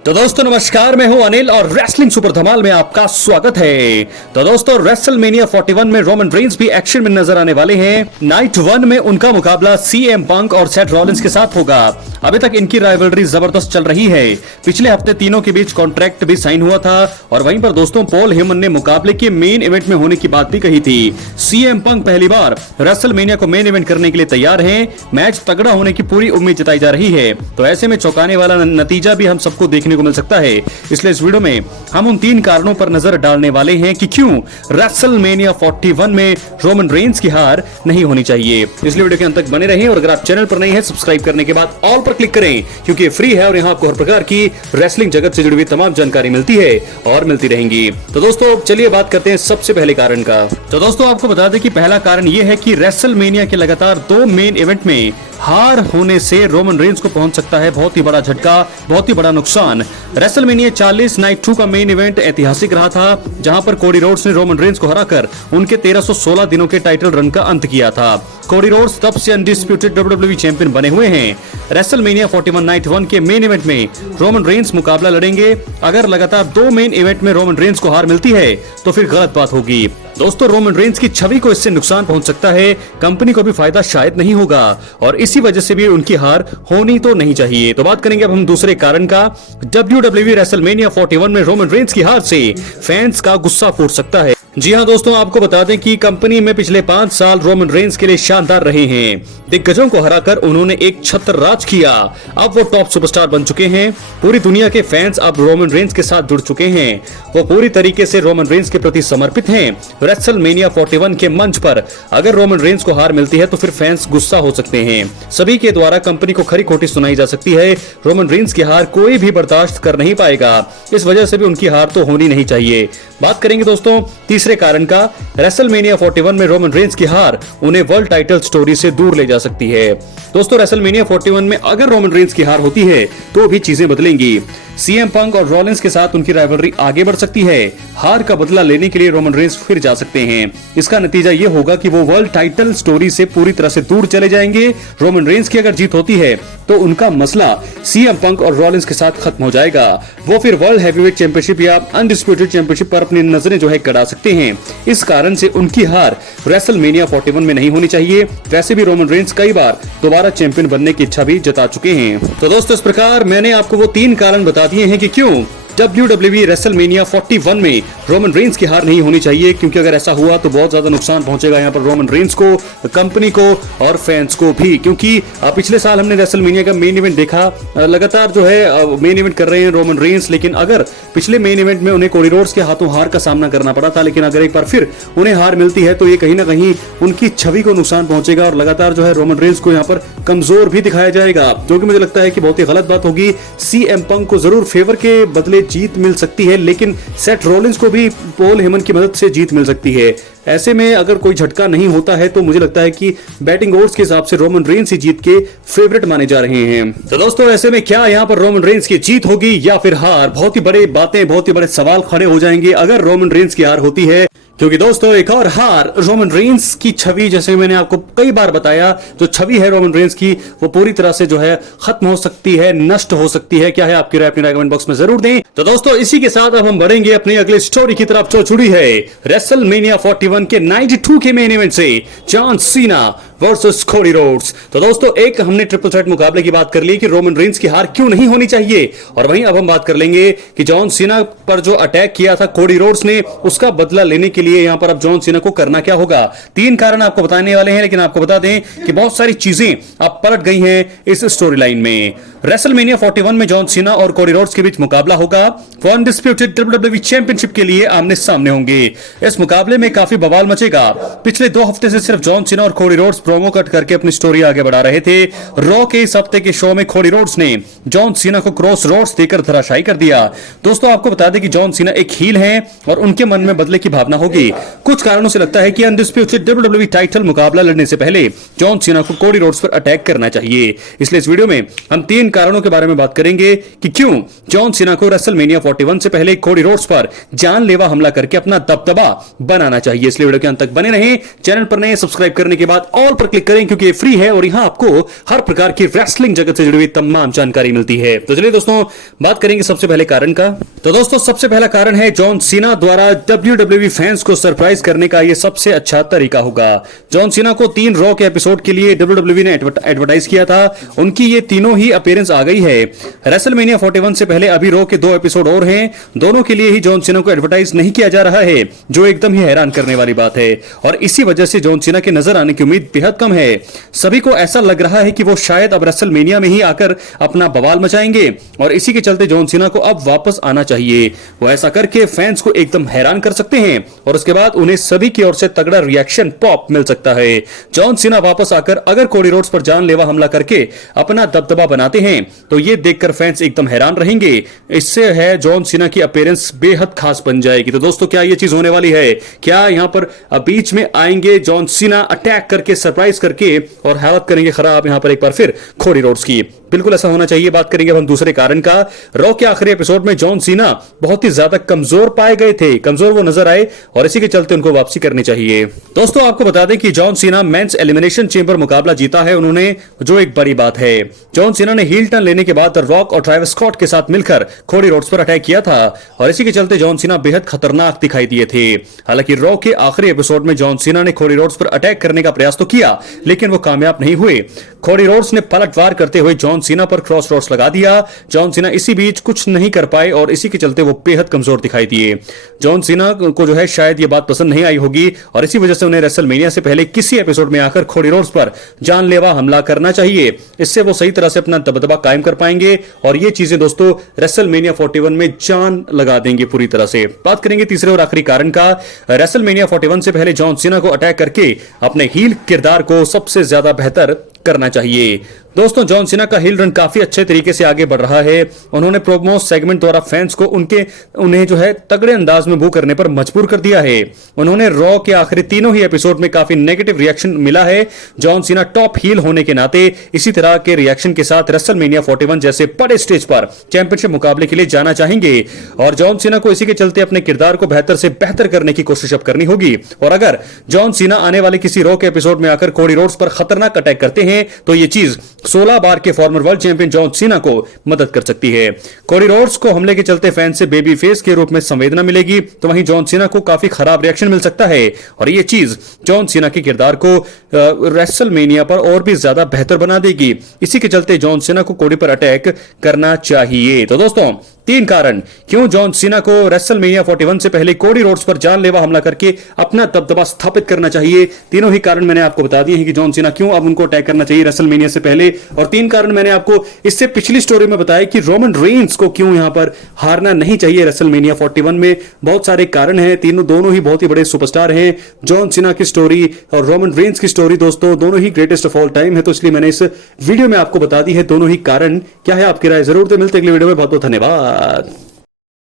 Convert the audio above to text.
तो दोस्तों नमस्कार, मैं हूं अनिल और रेसलिंग सुपर धमाल में आपका स्वागत है। तो दोस्तों रेसलमेनिया 41 में रोमन रेंस भी एक्शन में नजर आने वाले हैं। नाइट 1 में उनका मुकाबला सीएम पंक और सेथ रॉलिंस के साथ होगा। अभी तक इनकी राइवलरी जबरदस्त चल रही है। पिछले हफ्ते तीनों के बीच कॉन्ट्रैक्ट भी साइन हुआ था और वहीं पर दोस्तों पॉल हेमन ने मुकाबले के मेन इवेंट में होने की बात भी कही थी। सीएम पंक पहली बार रेसलमेनिया को मेन इवेंट करने के लिए तैयार हैं। मैच तगड़ा होने की पूरी उम्मीद जताई जा रही है। तो ऐसे में चौंकाने वाला नतीजा भी हम सबको देखने को मिल सकता है। इसलिए इस वीडियो में हम उन 3 कारणों पर नजर डालने वाले हैं कि क्यों रेसलमेनिया 41 में रोमन रेंस की हार नहीं होनी चाहिए। इसलिए वीडियो के अंत तक बने रहें और अगर आप चैनल पर नए हैं सब्सक्राइब करने के बाद ऑल पर क्लिक करें, क्योंकि फ्री है और यहाँ आपको हर प्रकार की रेसलिंग जगत से जुड़ी हुई तमाम जानकारी मिलती है और मिलती रहेंगी। तो दोस्तों चलिए बात करते हैं सबसे पहले कारण का। तो दोस्तों आपको बता दें कि पहला कारण यह है कि रेसलमेनिया के लगातार 2 मेन इवेंट में हार होने से रोमन रेंस को पहुंच सकता है बहुत ही बड़ा झटका, बहुत ही बड़ा नुकसान। रेसलमेनिया 40 नाइट 2 का मेन इवेंट ऐतिहासिक रहा था, जहां पर कोडी रोड्स ने रोमन रेंस को हराकर उनके 1316 दिनों के टाइटल रन का अंत किया था। कोडी रोड्स तब से अनडिस्प्यूटेड WWE चैंपियन बने हुए हैं। रेसलमेनिया 41 नाइट 1 के मेन इवेंट में रोमन रेंस मुकाबला लड़ेंगे। अगर लगातार 2 मेन इवेंट में रोमन रेंस को हार मिलती है तो फिर गलत बात होगी। दोस्तों रोमन रेंस की छवि को इससे नुकसान पहुंच सकता है, कंपनी को भी फायदा शायद नहीं होगा और इसी वजह से भी उनकी हार होनी तो नहीं चाहिए। तो बात करेंगे अब हम दूसरे कारण का। WWE रेसलमेनिया 41 में रोमन रेंस की हार से फैंस का गुस्सा फूट सकता है। जी हां दोस्तों, आपको बता दें कि कंपनी में पिछले 5 साल रोमन रेंस के लिए शानदार रहे हैं। दिग्गजों को हराकर उन्होंने एक छत्र राज किया। अब वो टॉप सुपरस्टार बन चुके हैं। पूरी दुनिया के फैंस अब रोमन रेंस के साथ जुड़ चुके हैं। वो पूरी तरीके से रोमन रेंस के प्रति समर्पित हैं। रेसलमेनिया 41 के मंच पर अगर रोमन रेंस को हार मिलती है तो फिर फैंस गुस्सा हो सकते हैं। सभी के द्वारा कंपनी को खरी खोटी सुनाई जा सकती है। रोमन रेंस की हार कोई भी बर्दाश्त कर नहीं पाएगा। इस वजह से भी उनकी हार तो होनी नहीं चाहिए। बात करेंगे दोस्तों तीसरे कारण का। रेसलमेनिया 41 में रोमन रेंस की हार उन्हें वर्ल्ड टाइटल स्टोरी से दूर ले जा सकती है। दोस्तों रेसलमेनिया 41 में अगर रोमन रेंस की हार होती है तो भी चीजें बदलेंगी। सीएम पंक और रॉलिंस के साथ उनकी राइवलरी आगे बढ़ सकती है। हार का बदला लेने के लिए रोमन रेंस फिर जा सकते हैं। इसका नतीजा यह होगा कि वो वर्ल्ड टाइटल स्टोरी से पूरी तरह से दूर चले जाएंगे। रोमन रेंस की अगर जीत होती है तो उनका मसला सीएम पंक और रॉलिंस के साथ खत्म हो जाएगा। वो फिर वर्ल्ड हैवीवेट चैंपियनशिप या अनडिस्प्यूटेड चैंपियनशिप पर अपनी नजरें जो है गड़ा सकते हैं। इस कारण से उनकी हार रेसलमेनिया 41 में नहीं होनी चाहिए। वैसे भी रोमन रेंस कई बार दोबारा चैंपियन बनने की इच्छा भी जता चुके हैं। तो दोस्तों इस प्रकार मैंने आपको वो 3 कारण बता दिए हैं कि क्यों WWE रेसलमेनिया 41 में रोमन रेंस की हार नहीं होनी चाहिए, क्योंकि अगर ऐसा हुआ तो बहुत ज्यादा नुकसान पहुंचेगा यहाँ पर रोमन रेंस को, कंपनी को और फैंस को भी। क्योंकि पिछले साल हमने रेसलमेनिया का मेन इवेंट देखा, लगातार जो है मेन इवेंट कर रहे हैं रोमन रेंस, लेकिन अगर पिछले मेन इवेंट में उन्हें कोडी रोड्स के हाथों हार का सामना करना पड़ा था, लेकिन अगर एक बार फिर उन्हें हार मिलती है तो ये कहीं ना कहीं उनकी छवि को नुकसान पहुंचेगा और लगातार जो है रोमन रेंस को यहाँ पर कमजोर भी दिखाया जाएगा, जो कि मुझे लगता है कि बहुत ही गलत बात होगी। सीएम पंक को जरूर फेवर के बदले जीत मिल सकती है, लेकिन सेथ रॉलिंस को भी पॉल हेमन की मदद से जीत मिल सकती है। ऐसे में अगर कोई झटका नहीं होता है तो मुझे लगता है कि बैटिंग ओड्स के हिसाब से रोमन रेंस ही जीत के फेवरेट माने जा रहे हैं। तो दोस्तों ऐसे में क्या यहाँ पर रोमन रेंस की जीत होगी या फिर हार? बहुत ही बड़ी बातें, बहुत ही बड़े सवाल खड़े हो जाएंगे अगर रोमन रेंस की हार होती है, क्योंकि दोस्तों एक और हार रोमन रेंस की छवि, जैसे मैंने आपको कई बार बताया, जो छवि है रोमन रेंस की वो पूरी तरह से जो है खत्म हो सकती है, नष्ट हो सकती है। क्या है आपकी राय? अपनी राय कमेंट बॉक्स में जरूर दें। तो दोस्तों इसी के साथ अब हम बढ़ेंगे अपनी अगली स्टोरी की तरफ, जो जुड़ी है रेसलमेनिया 41 के 92 के मेन इवेंट से, John Cena versus Cody Rhodes. तो दोस्तों एक हमने ट्रिपल थ्रेट मुकाबले की बात कर ली कि रोमन रेंस की हार क्यों नहीं होनी चाहिए, और वहीं अब हम बात कर लेंगे कि जॉन सीना पर जो अटैक किया था कोडी रोड्स ने, उसका बदला लेने के लिए यहां पर अब जॉन सीना को करना क्या होगा। 3 कारण आपको बताने वाले हैं, लेकिन आपको बता दें कि बहुत सारी चीजें अब पलट गई हैं इस स्टोरी लाइन में। रेसलमेनिया 41 में जॉन सीना और कोडी रोड्स के बीच मुकाबला होगा। वो अनडिस्प्यूटेड WWE चैंपियनशिप के लिए आमने सामने होंगे। इस मुकाबले में काफी बवाल मचेगा। पिछले 2 हफ्ते से सिर्फ जॉन सीना और कोडी रोड्स प्रोमो कट करके अपनी स्टोरी आगे बढ़ा रहे थे। रॉ के इस हफ्ते के शो में कोडी रोड्स ने जॉन सीना को क्रॉस रोड्स देकर धराशायी कर दिया। दोस्तों आपको बता दें कि जॉन सीना एक हील हैं और उनके मन में बदले की भावना होगी। कुछ कारणों से लगता है कि अनडिस्प्यूटेड WWE टाइटल मुकाबला लड़ने से पहले जॉन सीना को कोडी रोड्स पर अटैक करना चाहिए। इसलिए इस वीडियो में हम 3 कारणों के बारे में बात करेंगे कि क्यों जॉन सीना को रेसलमेनिया 41 से पहले कोडी रोड्स पर जानलेवा हमला करके अपना दबदबा बनाना चाहिए। इसलिए वीडियो के अंत तक बने रहें। चैनल पर नए सब्सक्राइब करने के बाद ऑल पर क्लिक करें क्योंकि ये फ्री है और यहाँ आपको हर प्रकार की रेसलिंग जगत से जुड़ी हुई तमाम जानकारी मिलती है। तो चलिए दोस्तों बात करेंगे सबसे पहले कारण का। तो दोस्तों सबसे पहला कारण है जॉन सीना द्वारा WWE फैंस को सरप्राइज करने का ये सबसे अच्छा तरीका होगा। जॉन सीना को 3 रॉ के एपिसोड के लिए WWE ने एडवर्टाइज किया था, उनकी ये तीनों ही अपीयरेंस आ गई है। रेसलमेनिया 41 से पहले अभी रॉ के 2 एपिसोड और हैं, दोनों के लिए ही जॉन सीना को एडवर्टाइज नहीं किया जा रहा है, जो एकदम ही हैरान करने वाली बात है। और इसी वजह से जॉन सीना के नजर आने की उम्मीद बेहद कम है। सभी को ऐसा लग रहा है कि वो शायद अब रेसलमेनिया में ही आकर अपना बवाल मचाएंगे और इसी के चलते जॉन सीना को अब वापस आना चाहिए। वो ऐसा करके फैंस को एकदम हैरान कर सकते हैं और उसके बाद उन्हें सभी की ओर से तगड़ा रिएक्शन पॉप मिल सकता है। जॉन सीना वापस आकर अगर कोडी रोड्स पर जानलेवा हमला करके अपना दबदबा बनाते हैं तो ये देखकर फैंस एकदम हैरान रहेंगे। इससे है जॉन सीना की अपीयरेंस बेहद खास बन जाएगी। तो दोस्तों क्या ये चीज होने वाली है? क्या यहां पर बीच में आएंगे जॉन सीना अटैक करके सरप्राइज करके और हालत करेंगे खराब यहां पर एक बार फिर कोडी रोड्स की? बिल्कुल ऐसा होना चाहिए। बात करेंगे अब हम दूसरे कारण का। रॉ के आखिरी एपिसोड में जॉन सीना बहुत ही ज्यादा कमजोर पाए गए थे, कमजोर वो नजर आए और इसी के चलते उनको वापसी करनी चाहिए। दोस्तों आपको बता दें कि John Cena mains elimination chamber मुकाबला जीता है उन्होंने, जो एक बड़ी बात है। जॉन सीना ने हील टर्न लेने के बाद द रॉक और ट्रेविस स्कॉट के साथ मिलकर कोडी रोड्स पर अटैक किया था और इसी के चलते जॉन सीना बेहद खतरनाक दिखाई दिए थे। हालांकि रॉ के आखिरी एपिसोड में जॉन सीना ने कोडी रोड्स पर अटैक करने का प्रयास तो किया लेकिन वो कामयाब नहीं हुए। कोडी रोड्स ने पलटवार करते हुए जॉन सीना पर क्रॉस रोड्स लगा दिया। जॉन सीना इसी बीच कुछ नहीं कर पाए और इसी के चलते वो बेहद कमजोर दिखाई दिए। जॉन सीना को जो है शायद ये बात पसंद नहीं आई होगी और इसी वजह से उन्हें रेसलमेनिया से पहले किसी एपिसोड में आकर कोडी रोड्स पर जानलेवा हमला करना चाहिए। इससे वो सही तरह से अपना दबदबा कायम कर पाएंगे और ये चीजें दोस्तों रेसलमेनिया 41 में जान लगा देंगे पूरी तरह से। बात करेंगे तीसरे और आखिरी कारण का। रेसलमेनिया 41 से पहले जॉन सीना को अटैक करके अपने हील किरदार को सबसे ज्यादा बेहतर करना चाहिए। दोस्तों जॉन सीना का हील रन काफी अच्छे तरीके से आगे बढ़ रहा है। उन्होंने प्रोमो सेगमेंट द्वारा फैंस को उन्हें जो है तगड़े अंदाज में बू करने पर मजबूर कर दिया है। उन्होंने रॉ के आखिरी तीनों ही एपिसोड में काफी नेगेटिव रिएक्शन मिला है। जॉन सीना टॉप हील होने के नाते इसी तरह के रिएक्शन के साथ रेसलमेनिया 41 जैसे बड़े स्टेज पर चैंपियनशिप मुकाबले के लिए जाना चाहेंगे और जॉन सीना को इसी के चलते अपने किरदार को बेहतर से बेहतर करने की कोशिश अब करनी होगी। और अगर जॉन सीना आने वाले किसी रॉ के एपिसोड में आकर कोडी रोड्स पर खतरनाक अटैक करते हैं तो यह चीज 16 बार के farmer world champion John Cena को मदद कर सकती है। कोडी रोड्स को हमले के चलते फैंस से बेबी फेस के रूप में संवेदना मिलेगी तो वहीं जॉन सीना को काफी खराब रिएक्शन मिल सकता है और यह चीज जॉन सीना के किरदार को रेसलमेनिया पर और भी ज्यादा बेहतर बना देगी। इसी के चलते जॉन सीना को कोडी पर अटैक करना चाहिए। तो दोस्तों 3 कारण क्यों जॉन सीना को रेसलमेनिया 41 से पहले कोडी रोड्स पर जानलेवा हमला करके अपना दबदबा स्थापित करना चाहिए। तीनों ही कारण मैंने आपको बता दिए हैं कि जॉन सीना क्यों अब उनको अटैक करना चाहिए रेसलमेनिया से पहले, और 3 कारण मैंने आपको इससे पिछली स्टोरी में बताया कि रोमन रेंस को क्यों यहां पर हारना नहीं चाहिए रेसलमेनिया 41 में। बहुत सारे कारण हैं, दोनों ही बहुत ही बड़े सुपरस्टार हैं। जॉन सीना की स्टोरी और रोमन रेंस की स्टोरी दोस्तों दोनों ही ग्रेटेस्ट ऑफ ऑल टाइम है, तो इसलिए मैंने इस वीडियो में आपको बता दी है दोनों ही कारण। क्या है आपकी राय? जरूर मिलते अगले वीडियो में। बहुत बहुत धन्यवाद।